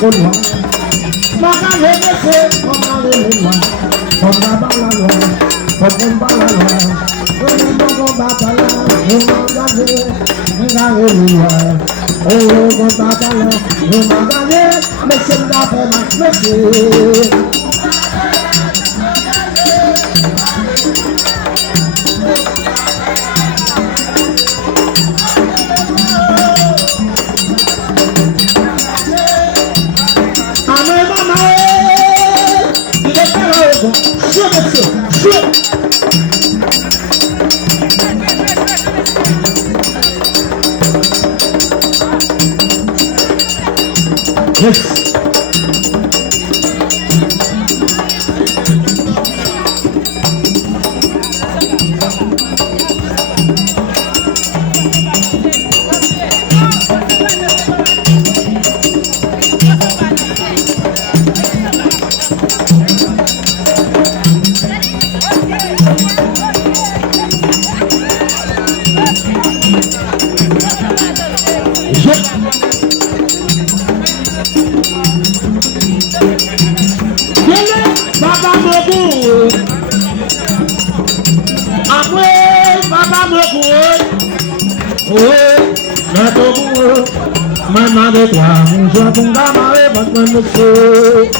Colombo. Magané de ser, magané de loi. Combat la loi, combat la loi. Combat la loi, magané, magané de loi. Oh, combat la loi, magané, mais c'est la peine, monsieur. Yes. Maman de toi, mon joie, ton gamin et votre monsieur.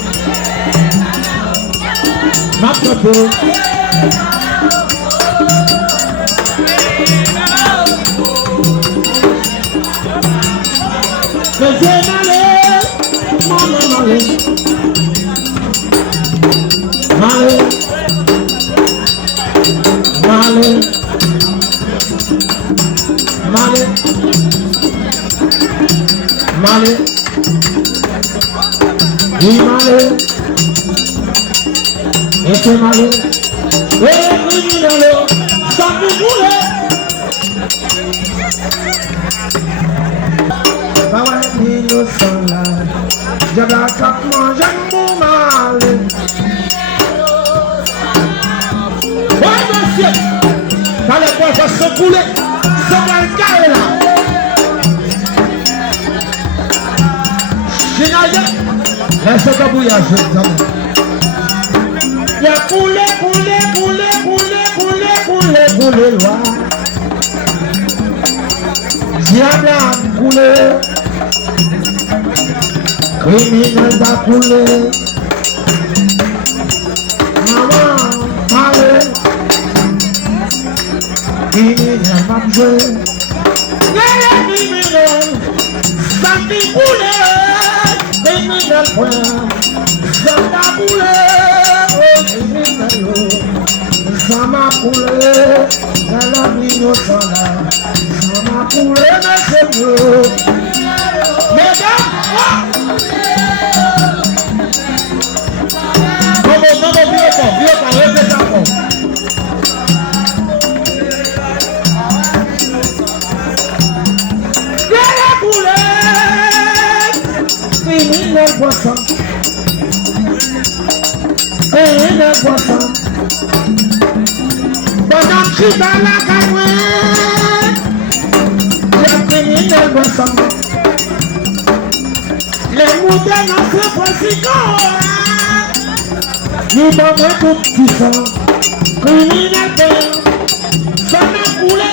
Ma photo. Mais j'ai malé, maman malé. Malé. Malé. Malé. Malé, oui malé, et c'est malé, et criminel, sans vous bouler. Bah ouais, innocent là, j'ai la cape manger mon malé. Ouais monsieur, dans les bois ça se couler, c'est moi le carré là. Laissez le bouillage, il y a coulé, loi. Diable a coulé, criminel a coulé. Maman, parlé, criminel m'a joué. Criminel, ça fait couler. Criminel point, ça m'a coulé, oh criminel, ça m'a coulé, dans la innocent là, ça m'a coulé, mais c'est mieux. Mesdames, comment, vieux pas, répétez encore. Criminel boisson, criminel boisson. Pendant que je suis dans la carouette, il y a criminel boisson. Les moutons n'ont pas si gros. Nous donnons tout petit sang. Criminel payant, ça m'a coulé.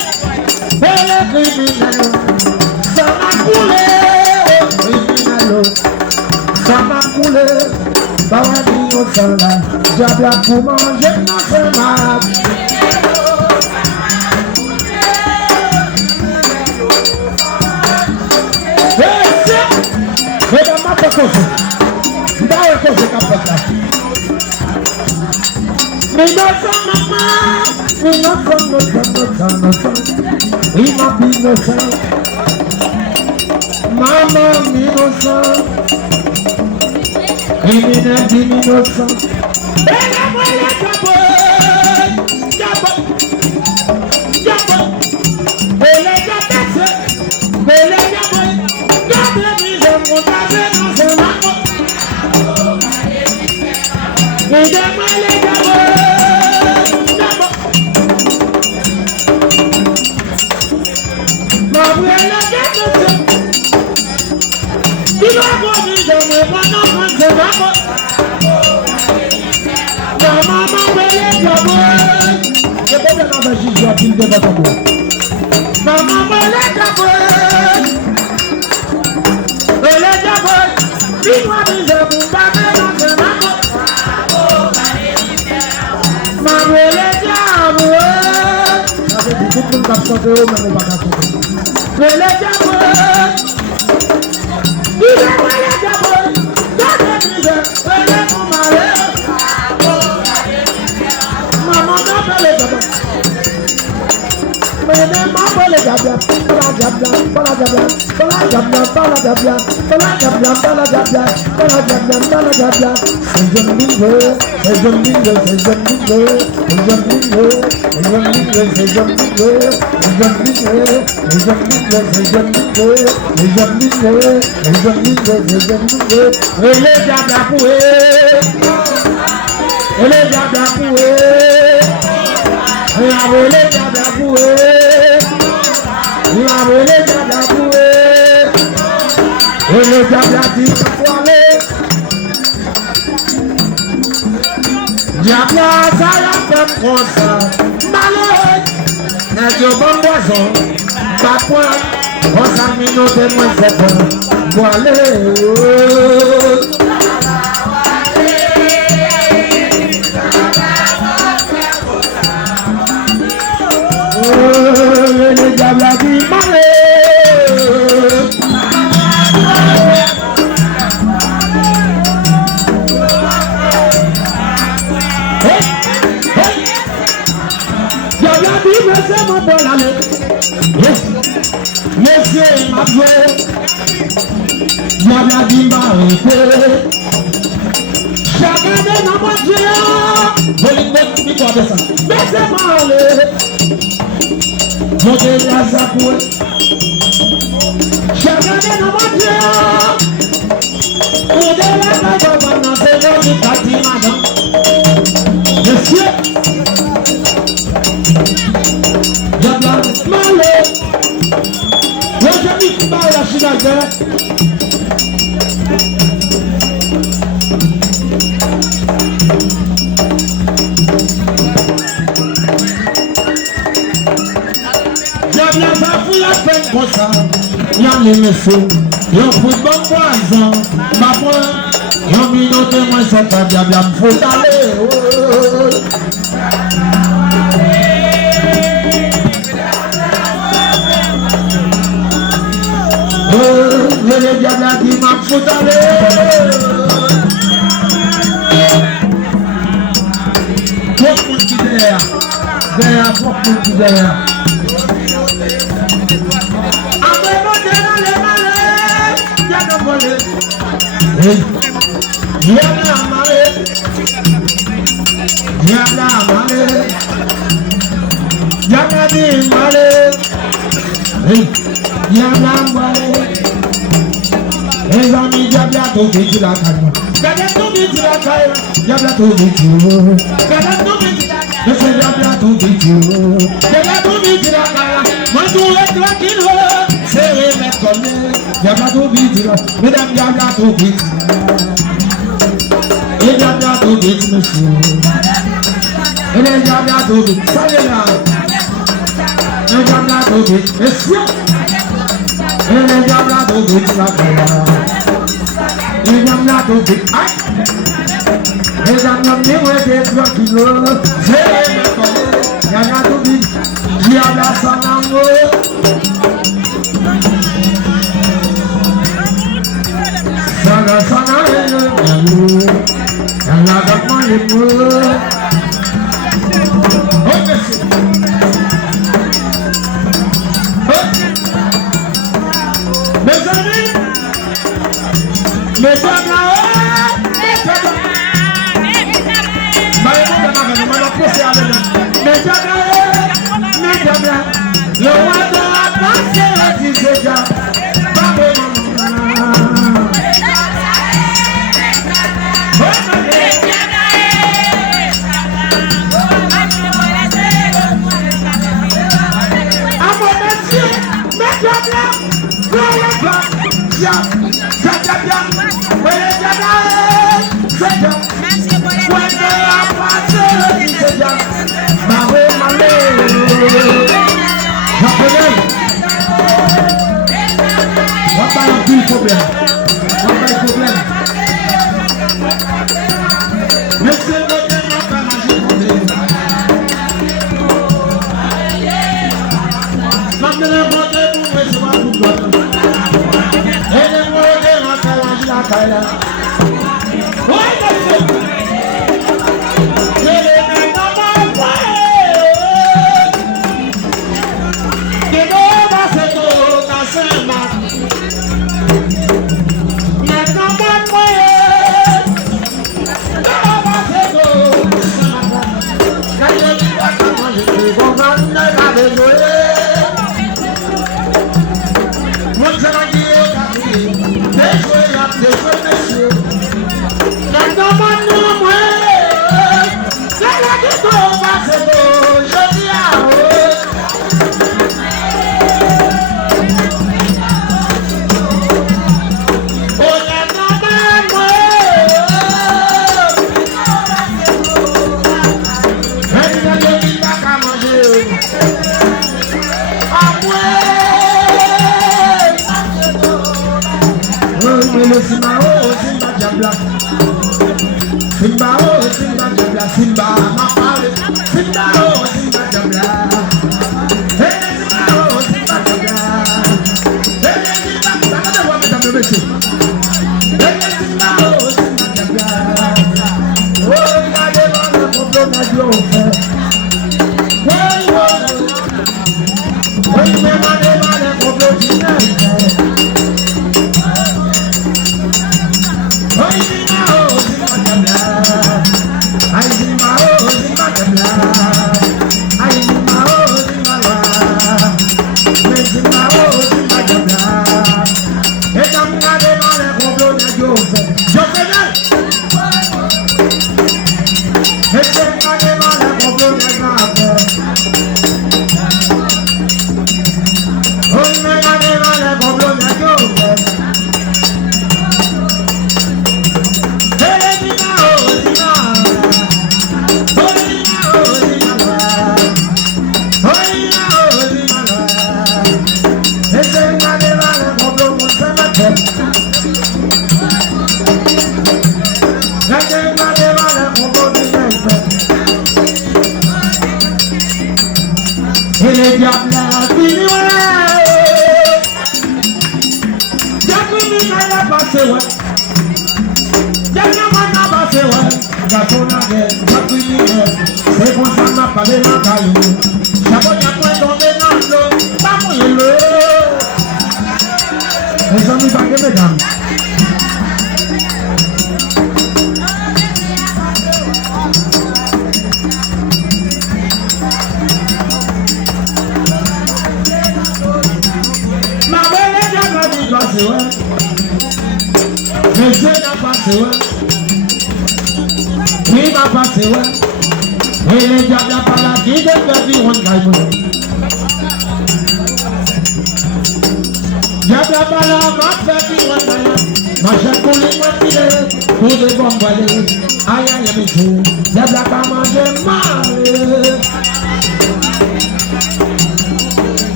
Et le criminel, ça m'a coulé. Ça m'a coulé, dans la vie au sol là, diable pour manger dans ce malade. Mesdames, ma cause, dans la cause qu'a fait là. Mais innocent maman, innocent, il m'a dit innocent. Maman, innocent. Criminel innocent. Et la moelle diabo. Et les diables, diable misère, mon diable dans son maco. Et diable, les diables. Ma moelle diabo. Il va voir.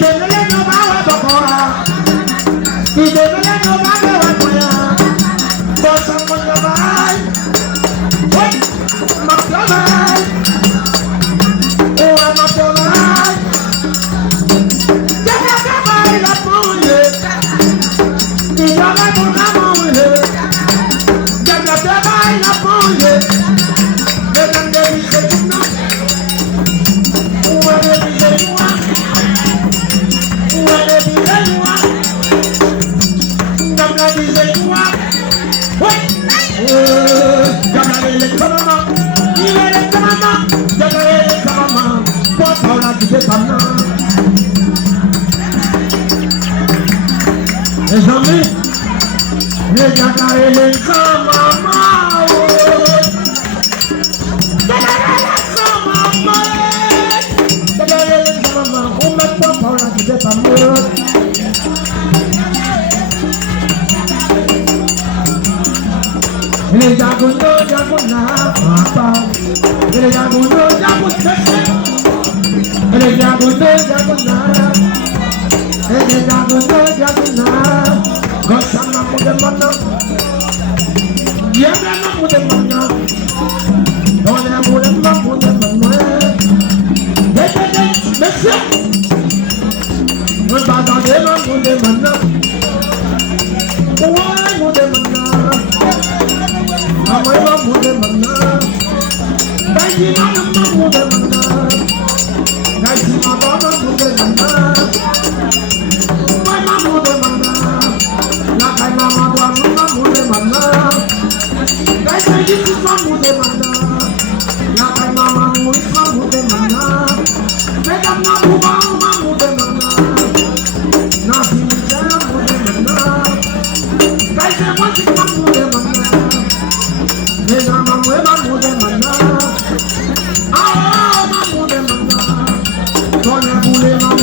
Did Les amis, les gars et les maman, on met pas par là, c'est pas moi. Les jaguno, papa. Les jaguno, les jaguno, Gosama mudemana, yamana mudemana, dona mudemana, monsieur, mudemana, mudemana, ouais mudemana, amaya mudemana, daiji mama mudemana, daiji mama mudemana. Don't